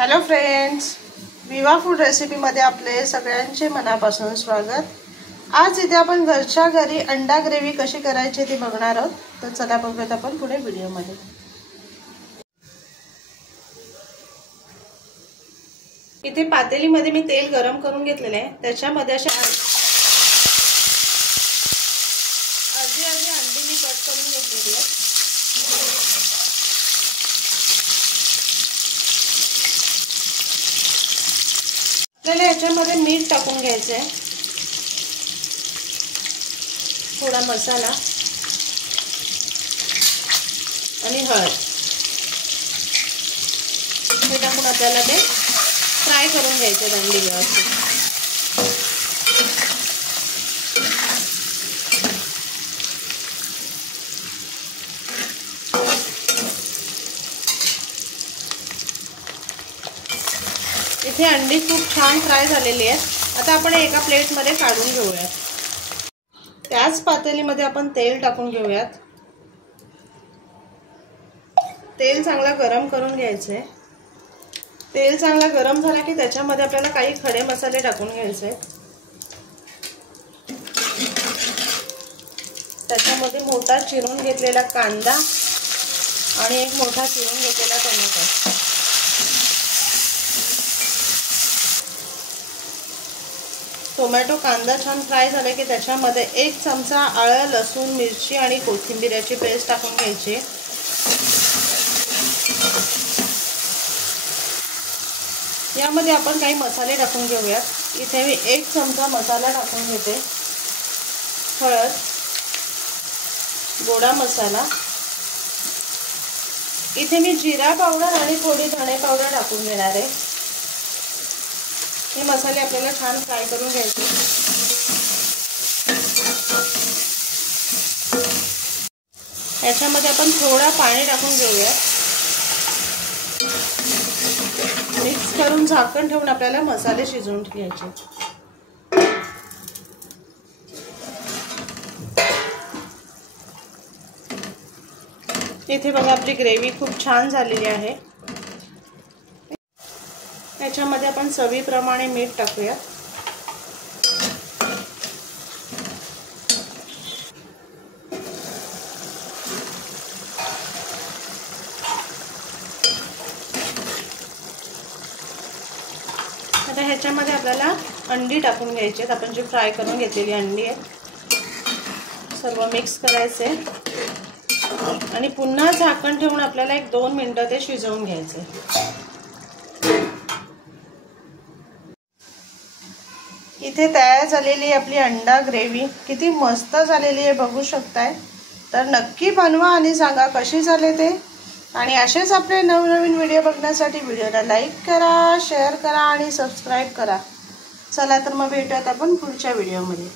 Hello friends, विवा food रेसिपीमध्ये आपले सगळ्यांचे मनापासून स्वागत। आज इथे आपण घरच्या घरी अंडा ग्रेव्ही कशी करायची ते बघणार आहोत। तर चला बघूयात आपण पुढे व्हिडिओमध्ये। इथे पातेलीमध्ये मी तेल गरम करून घेतलेले आहे। त्याच्यामध्ये अशा अर्धी अंडी मी कट करून घेतलेली आहे। आपल्याला याच्यामध्ये मीठ टाकून घ्यायचं आहे, थोडा मसाला आणि हळद हे टाकून आपल्याला ते फ्राय करून घ्यायचे अंडी व्यवस्थित। इथे अंडी खूप छान फ्राय झालेली आहेत। आता आपण एका प्लेटमध्ये काढून घेऊयात। त्याच पातेलीमध्ये आपण तेल टाकून घेऊयात। तेल चांगला गरम करून घ्यायचे। तेल चांगला गरम झाला की त्याच्यामध्ये आपल्याला काही खडे मसाले टाकून घ्यायचे। त्याच्यामध्ये मोठा चिरून घेतलेला कांदा आणि एक मोठा चिरून घेतलेला टोमॅटो। टोमॅटो कांदा छान फ्राय झाले की त्याच्यामध्ये 1 चमचा आलं, लसूण, मिरची आणि कोथिंबीरची पेस्ट टाकून घ्यायची। यामध्ये आपण काही मसाले टाकून घेऊयात। इथे मी 1 चमचा मसाला टाकून घेते। हळद, गोडा मसाला, इथे मी जिरा पावडर आणि थोडी धणे पावडर टाकून घेणार आहे। हे मसाले आपल्याला छान फ्राय करून घ्यायचे। याच्यामध्ये आपण थोडा पाणी टाकून घेऊया। मिक्स करून झाकण ठेवून आपल्याला मसाले शिजवून घ्यायचे। इथे बघा आपली ग्रेव्ही खूप छान झालेली आहे। याच्यामध्ये आपण चवीप्रमाणे मीठ टाकूया। आता ह्याच्यामध्ये आपल्याला अंडी टाकून घ्यायची आहेत। आपण जी फ्राय करून घेतलेली अंडी आहे सर्व मिक्स करायचे आणि पुन्हा झाकण ठेवून आपल्याला 1-2 मिनिटं ते शिजवून घ्यायचे। इथे तयार झालेली आपली अंडा ग्रेव्ही किती मस्त झालेली आहे बघू शकताय। तर नक्की बनवा आणि सांगा कशी झाले ते। आणि असेच आपले नवनवीन व्हिडिओ बघण्यासाठी व्हिडिओला लाईक करा, शेअर करा आणि सबस्क्राईब करा। चला तर मग भेटूयात आपण पुढच्या व्हिडिओमध्ये।